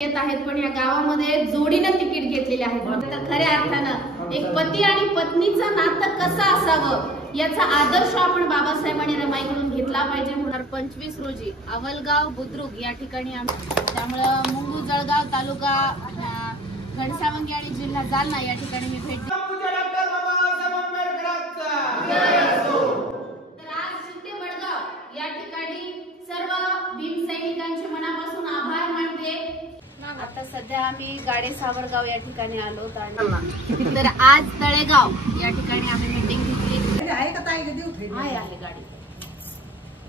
येत आहेत, पण या गावामध्ये जोडीने तिकीट घेतलेले आहेत. तर खऱ्या अर्थानं एक पती आणि पत्नीचं नातं कसं असावं याचा आदर्श आपण बाबासाहेब आणि रमाईकडून घेतला पाहिजे. म्हणून 25 रोजी अवलगाव बुद्रुक या ठिकाणी त्यामुळे मुंगू जळगाव तालुका घनसावंगी आणि जिल्हा जालना या ठिकाणी मी भेट दिली. तर आज शिंदे वडगाव या ठिकाणी सर्व भीम सैनिकांचे मनापासून आभार मानते. आता सध्या आम्ही गाडे सावरगाव या ठिकाणी आलो तर आज तळेगाव या ठिकाणी आम्ही मीटिंग घेतली आहे गाडी.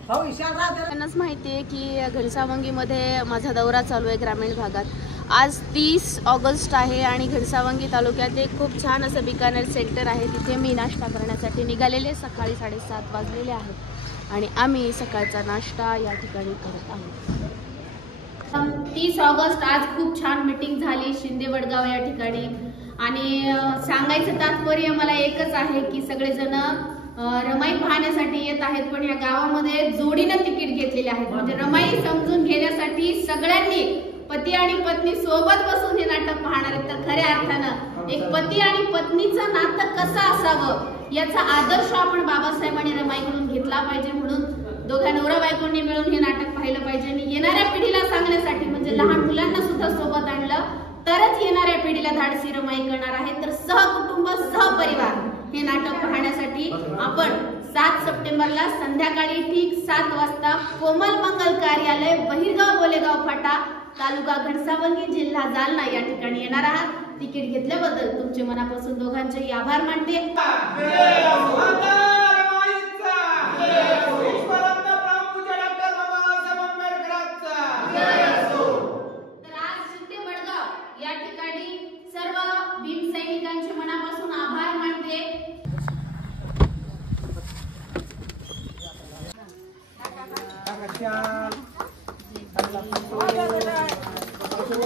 त्यांनाच माहिती आहे की घनसावंगी मध्ये माझा दौरा चालू आहे ग्रामीण भागात. आज 30 ऑगस्ट आहे आणि घनसावंगी तालुक्यात एक खूप छान असं बिकानेर सेंटर आहे. तिथे मी नाश्ता करण्यासाठी निघालेले. सकाळी 7:30 वाजलेले आहेत आणि आम्ही सकाळचा नाश्ता या ठिकाणी करत आहोत. 30 ऑगस्ट आज खूप छान मीटिंग झाली शिंदे वडगाव या ठिकाणी आणि सांगायचं तात्पर्य मला एकच आहे की सगळेजण रमाई पाहण्यासाठी येत आहेत, पण या गावामध्ये जोडीने तिकीट घेतलेले आहेत. म्हणजे रमाई समजून घेण्यासाठी सगळ्यांनी पती आणि पत्नी सोबत बसून हे नाटक पाहणार आहेत. तर खऱ्या अर्थानं एक पती आणि पत्नीचं नातं कसं असावं याचा आदर्श आपण बाबासाहेब आणि रमाईकडून घेतला पाहिजे. म्हणून दोघा नवरा बायकोंनी मिळून हे नाटक पाहिलं पाहिजे आणि येणाऱ्या पिढीला सांगण्यासाठी म्हणजे लहान मुलांना सुद्धा सोबत आणलं तरच येणाऱ्या पिढीला धाडसी रमाई करणार आहे. तर सहकुटुंब सहपरिवार हे नाटक पाहण्यासाठी आपण 7 सप्टेंबरला संध्याकाळी ठीक 7 वाजता कोमल मंगल कार्यालय बहिरगाव बोलेगाव फाटा तालुका घनसावंगी जिल्हा जालना या ठिकाणी येणार आहात. तिकीट घेतल्याबद्दल तुमचे मनापासून दोघांचेही आभार मानते. या ठिकाणी सर्व भीम सैनिकांचे मनापासून आभार मानते.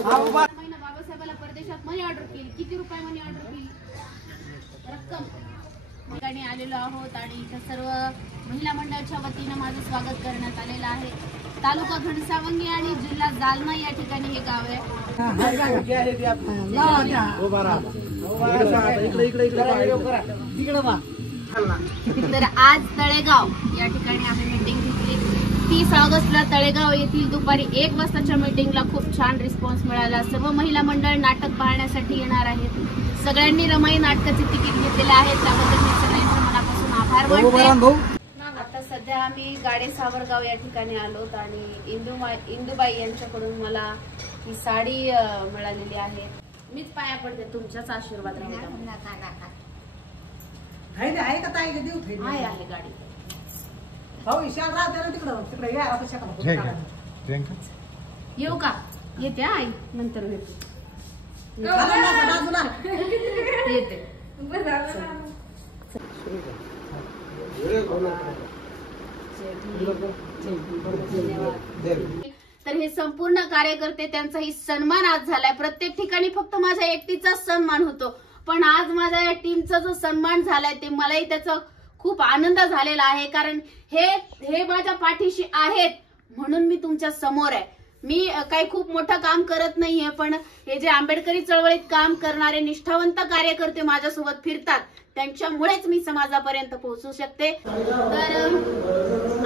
बाबासाहेबाला परदेशात मनी ऑर्डर केली. किती रुपये मनी ऑर्डर केली रक्कम ठिकाणी आलेलो आहोत आणि इथं सर्व महिला मंडळाच्या वतीनं माझं स्वागत करण्यात आलेलं आहे. तालुका घनसावंगी आणि जिल्हा जालना या ठिकाणी हे गाव आहे. तर आज तळेगाव या ठिकाणी आम्ही मीटिंग घेतली. 30 ऑगस्टला तळेगाव येथील दुपारी 1 वाजताच्या मीटिंगला खूप छान रिस्पॉन्स मिळाला. सर्व महिला मंडळ नाटक पाहण्यासाठी येणार आहेत. सगळ्यांनी रमाई नाटकाचे तिकीट घेतलेले आहेत. त्याबद्दल मी सगळ्यांच्या मनापासून आभार मानते. आता सध्या आम्ही गाडे सावरगाव या ठिकाणी आलो आणि इंदुबाई यांच्याकडून मला ही साडी मिळालेली आहे. मीच पाया पडते, तुमच्याच आशीर्वाद राहू द्या. आहे गाडी येऊ का? येते आई नंतर येते. तर हे संपूर्ण कार्यकर्ते त्यांचाही सन्मान आज झालाय. प्रत्येक ठिकाणी फक्त माझ्या एकटीचा सन्मान होतो, पण आज माझ्या या टीमचा जो सन्मान झालाय ते मलाही त्याचा खूप आनंद झालेला आहे. कारण हे माझ्या पाठीशी आहेत म्हणून मी तुमच्या समोर आहे. मी काही खूप मोठं काम करत नाहीये, पण हे जे आंबेडकरी चळवळीत काम करणारे निष्ठावंत कार्यकर्ते माझ्यासोबत फिरतात त्यांच्यामुळेच मी समाजापर्यंत पोहोचू शकते. तर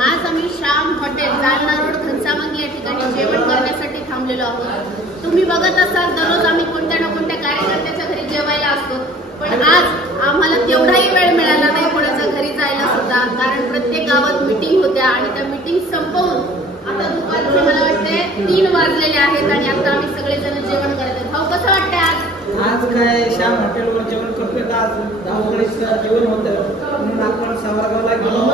आज आम्ही श्याम हॉटेल जालना रोड घनसावंगी या ठिकाणी जेवण करण्यासाठी थांबलेलो आहोत. तुम्ही बघत असाल दररोज आम्ही कोणत्या ना कोणत्या कार्यकर्त्याच्या घरी जेवायला असतो, पण आज आम्हाला तेवढाही वेळ मिळाला नाही कोणाच्या घरी जायला सुद्धा. कारण प्रत्येक गावात मीटिंग होत्या आणि त्या मीटिंग संपवून आता दुपारचे मला वाटते 3 वाजलेले आहेत आणि आता आम्ही सगळेजण जेवण करतो. भाऊ कसं वाटतंय आज? आज काय श्याम हॉटेलवर जेवण करतोय. आज धावपळीचं जेवण होतं म्हणून आपण सावरगावला घेऊन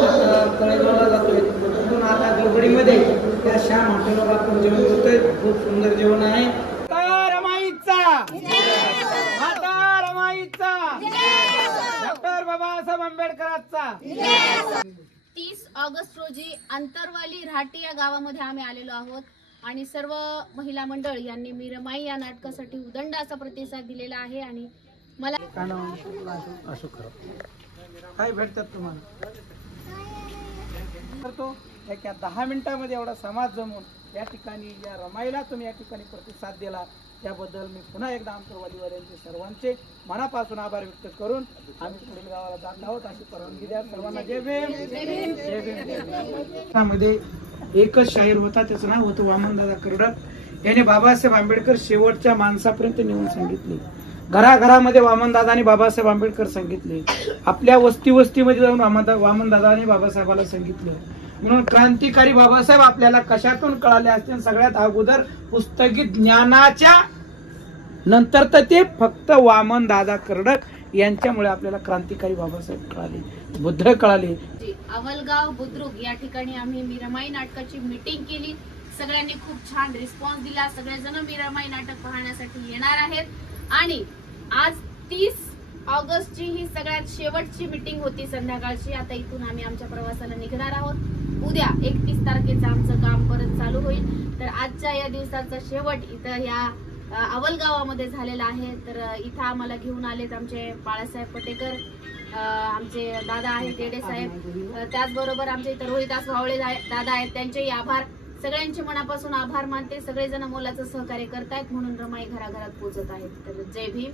तळेगावला जातोय. म्हणून आता गडबडीमध्ये त्या श्याम हॉटेलवर आपण जेवण करतोय. खूप सुंदर जेवण आहे. डॉक्टर बाबासाहेब आंबेडकरांचा. 30 ऑगस्ट रोजी अंतरवाली राहटी या गावामध्ये आम्ही आलेलो आहोत आणि सर्व महिला मंडळ यांनी मी रमाई या नाटकासाठी उदंड असा प्रतिसाद दिलेला आहे. आणि मला काय भेटतात तुम्हाला? 10 मिनिटांमध्ये एवढा समाज जमून या ठिकाणी या रमाईला तुम्ही या ठिकाणी प्रतिसाद दिला त्याबद्दल मी पुन्हा एकदा आमच्या वालीवाल्यांचे सर्वांचे मनापासून आभार व्यक्त करून आम्ही पुढील गावाला जात आहोत अशी परवानगी द्या सर्वांना. जय भीम जय भीम. त्यामध्ये एकच शाहीर होता, त्याचं नाव होतं वामनदादा कर्डक. याने बाबासाहेब आंबेडकर शेवटच्या माणसापर्यंत नेऊन सांगितले. घराघरामध्ये वामनदादा आणि बाबासाहेब आंबेडकर सांगितले. आपल्या वस्ती वस्तीमध्ये जाऊन वामनदादा आणि बाबासाहेबाला सांगितलं. म्हणून क्रांतिकारी बाबासाहेब आपल्याला कशातून कळाले असतील? सगळ्यात अगोदर पुस्तकी ज्ञानाच्या नंतर तर ते फक्त वामनदादा कर्डक यांच्यामुळे आपल्याला क्रांतिकारी बाबासाहेब कळाले, बुद्ध कळाले. अवलगाव बुद्रुक या ठिकाणी आम्ही मीरामाई नाटकाची मीटिंग केली. सगळ्यांनी खूप छान रिस्पॉन्स दिला. सगळेजण मीरामाई नाटक पाहण्यासाठी येणार आहेत. आणि आज 30 ऑगस्टची ही सगळ्यात शेवटची मीटिंग होती संध्याकाळची. आता इथून आम्ही आमच्या प्रवासाला निघणार आहोत. उद्या 31 तारखेचं आमचं काम परत चालू होईल. तर आजच्या या दिवसाचा शेवट इथं या अवलगावामध्ये झालेला आहे. तर इथं आम्हाला घेऊन आलेत आमचे बाळासाहेब पटेकर, आमचे दादा आहेत देडे साहेब, त्याचबरोबर आमचे इथं रोहिदास वावळे दादा आहेत. त्यांचेही आभार. सगळ्यांचे मनापासून आभार मानते. सगळेजण मोलाचं सहकार्य करतायत म्हणून रमाई घराघरात पोहोचत आहेत. तर जय भीम.